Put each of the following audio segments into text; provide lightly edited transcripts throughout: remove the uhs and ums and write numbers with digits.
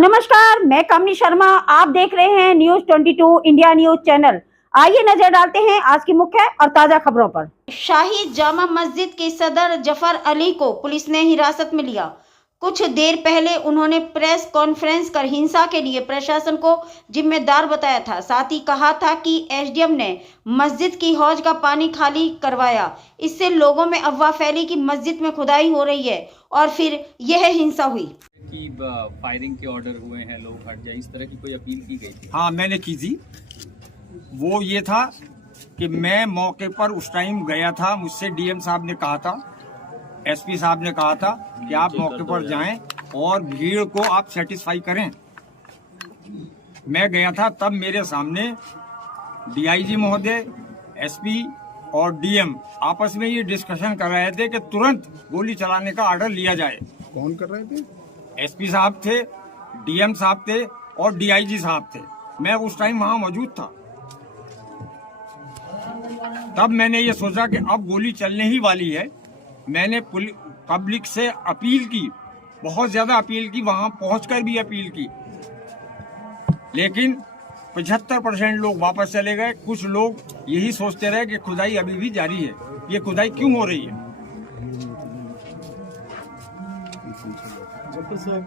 नमस्कार, मैं कामनी शर्मा। आप देख रहे हैं न्यूज 22 इंडिया न्यूज चैनल। आइए नजर डालते हैं आज की मुख्य और ताजा खबरों पर। शाही जामा मस्जिद के सदर जफर अली को पुलिस ने हिरासत में लिया। कुछ देर पहले उन्होंने प्रेस कॉन्फ्रेंस कर हिंसा के लिए प्रशासन को जिम्मेदार बताया था। साथ ही कहा था कि एसडीएम ने मस्जिद की हौज का पानी खाली करवाया। इससे लोगों में अफवाह फैली कि मस्जिद में खुदाई हो रही है और फिर यह हिंसा हुई कि फायरिंग के ऑर्डर हुए हैं, लोग हट जाए, इस तरह की कोई अपील की गई थी? हाँ, मैंने की थी। वो ये था कि मैं मौके पर उस टाइम गया था, मुझसे डीएम साहब ने कहा था, एसपी साहब ने कहा था कि आप मौके पर जाएं और भीड़ को आप सेटिस्फाई करें। मैं गया था, तब मेरे सामने डीआईजी महोदय, एसपी और डीएम आपस में ये डिस्कशन कर रहे थे कि तुरंत गोली चलाने का ऑर्डर लिया जाए। कौन कर रहे थे? एसपी साहब थे, डीएम साहब थे और डीआईजी साहब थे। मैं उस टाइम वहां मौजूद था। तब मैंने ये सोचा कि अब गोली चलने ही वाली है। मैंने पब्लिक से अपील की, बहुत ज्यादा अपील की, वहां पहुंचकर भी अपील की, लेकिन 75% लोग वापस चले गए। कुछ लोग यही सोचते रहे कि खुदाई अभी भी जारी है, ये खुदाई क्यों हो रही है।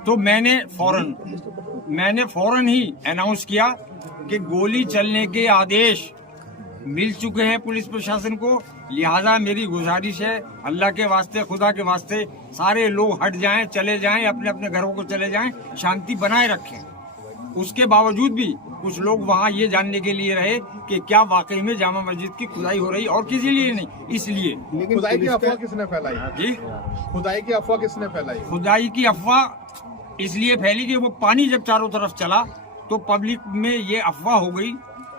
तो मैंने फौरन ही अनाउंस किया कि गोली चलने के आदेश मिल चुके हैं पुलिस प्रशासन को। लिहाजा मेरी गुजारिश है, अल्लाह के वास्ते, खुदा के वास्ते, सारे लोग हट जाएं, चले जाएं, अपने अपने घरों को चले जाएं, शांति बनाए रखें। उसके बावजूद भी कुछ लोग वहां ये जानने के लिए रहे कि क्या वाकई में जामा मस्जिद की खुदाई हो रही, और किसी लिए नहीं, इसलिए। लेकिन खुदाई की अफवाह किसने फैलाई? जी, खुदाई की अफवाह किसने फैलाई? खुदाई की अफवाह इसलिए फैली कि वो पानी जब चारों तरफ चला तो पब्लिक में ये अफवाह हो गई,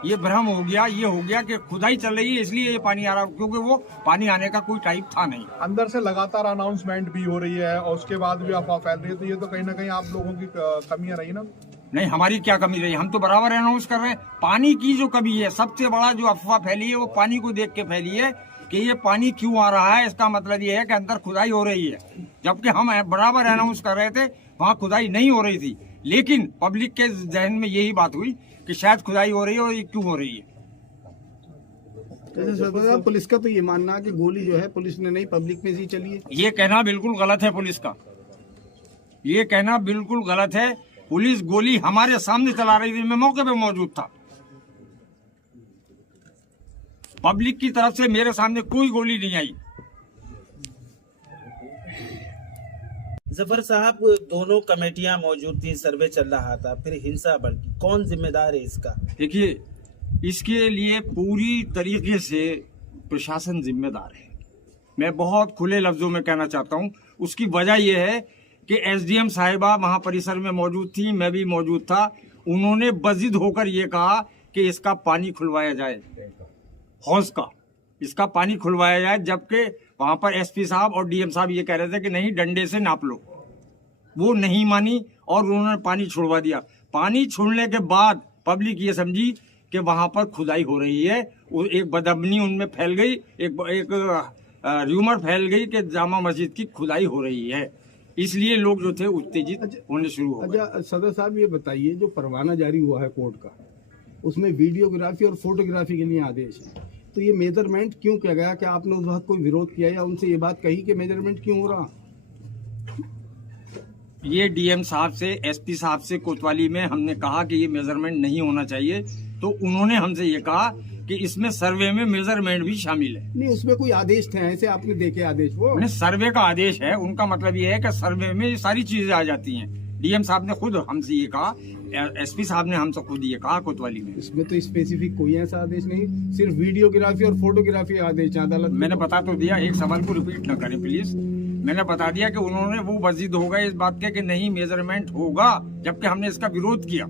ये भ्रम हो गया, ये हो गया कि खुदाई चल रही है इसलिए ये पानी आ रहा, क्योंकि वो पानी आने का कोई टाइप था नहीं। अंदर से लगातार अनाउंसमेंट भी हो रही है और उसके बाद भी अफवाह फैल रही है, तो ये तो कहीं ना कहीं आप लोगों की कमियां रही ना? नहीं, हमारी क्या कमी रही? हम तो बराबर अनाउंस कर रहे हैं। पानी की जो कमी है, सबसे बड़ा जो अफवाह फैली है वो पानी को देख के फैली है कि ये पानी क्यों आ रहा है। इसका मतलब ये है कि अंदर खुदाई हो रही है, जबकि हम बराबर अनाउंस कर रहे थे वहाँ खुदाई नहीं हो रही थी। लेकिन पब्लिक के जहन में यही बात हुई कि शायद खुदाई हो रही है, और ये क्यों हो रही है। जैसे पुलिस का तो ये मानना है कि गोली जो है पुलिस ने नहीं, पब्लिक में से चली है। ये कहना बिल्कुल गलत है पुलिस का, ये कहना बिल्कुल गलत है। पुलिस गोली हमारे सामने चला रही थी, मैं मौके पे मौजूद था। पब्लिक की तरफ से मेरे सामने कोई गोली नहीं आई। जफर साहब, दोनों कमेटियां मौजूद थी, सर्वे चल रहा था, फिर हिंसा बढ़ी, कौन जिम्मेदार है इसका? देखिए, इसके लिए पूरी तरीके से प्रशासन जिम्मेदार है। मैं बहुत खुले लफ्जों में कहना चाहता हूं। उसकी वजह यह है कि एसडीएम साहिबा वहां परिसर में मौजूद थी, मैं भी मौजूद था। उन्होंने बजिद होकर ये कहा कि इसका पानी खुलवाया जाए, हौज का इसका पानी खुलवाया जाए, जबकि वहां पर एसपी साहब और डीएम साहब ये कह रहे थे कि नहीं, डंडे से नाप लो। वो नहीं मानी और उन्होंने पानी छुड़वा दिया। पानी छोड़ने के बाद पब्लिक ये समझी कि वहां पर खुदाई हो रही है। एक बदअमनी उनमें फैल गई, एक र्यूमर फैल गई कि जामा मस्जिद की खुदाई हो रही है, इसलिए लोग जो थे उत्तेजित होने शुरू हो गए। अच्छा सदर साहब, ये बताइए, जो परवाना जारी हुआ है कोर्ट का, उसमें वीडियोग्राफी और फोटोग्राफी के लिए आदेश है, तो ये मेजरमेंट क्यों किया गया? क्या आपने उस वक्त कोई विरोध किया या उनसे ये बात कही कि मेजरमेंट क्यों हो रहा? ये डीएम साहब से, एसपी साहब से कोतवाली में हमने कहा कि ये मेजरमेंट नहीं होना चाहिए, तो उन्होंने हमसे ये कहा कि इसमें सर्वे में मेजरमेंट भी शामिल है। नहीं, उसमें कोई आदेश थे ऐसे? आपने देखे आदेश? वो नहीं, सर्वे का आदेश है। उनका मतलब ये है कि सर्वे में ये सारी चीजें आ जाती हैं। डीएम साहब ने खुद हमसे ये कहा, एसपी साहब ने हमसे खुद ये कहा कोतवाली में। इसमें तो स्पेसिफिक कोई ऐसा आदेश नहीं, सिर्फ वीडियोग्राफी और फोटोग्राफी आदेश अदालत। मैंने बता तो दिया, एक सवाल को रिपीट न करें प्लीज। मैंने बता दिया कि उन्होंने वो बजिद हो गए इस बात के कि नहीं मेजरमेंट होगा, जबकि हमने इसका विरोध किया।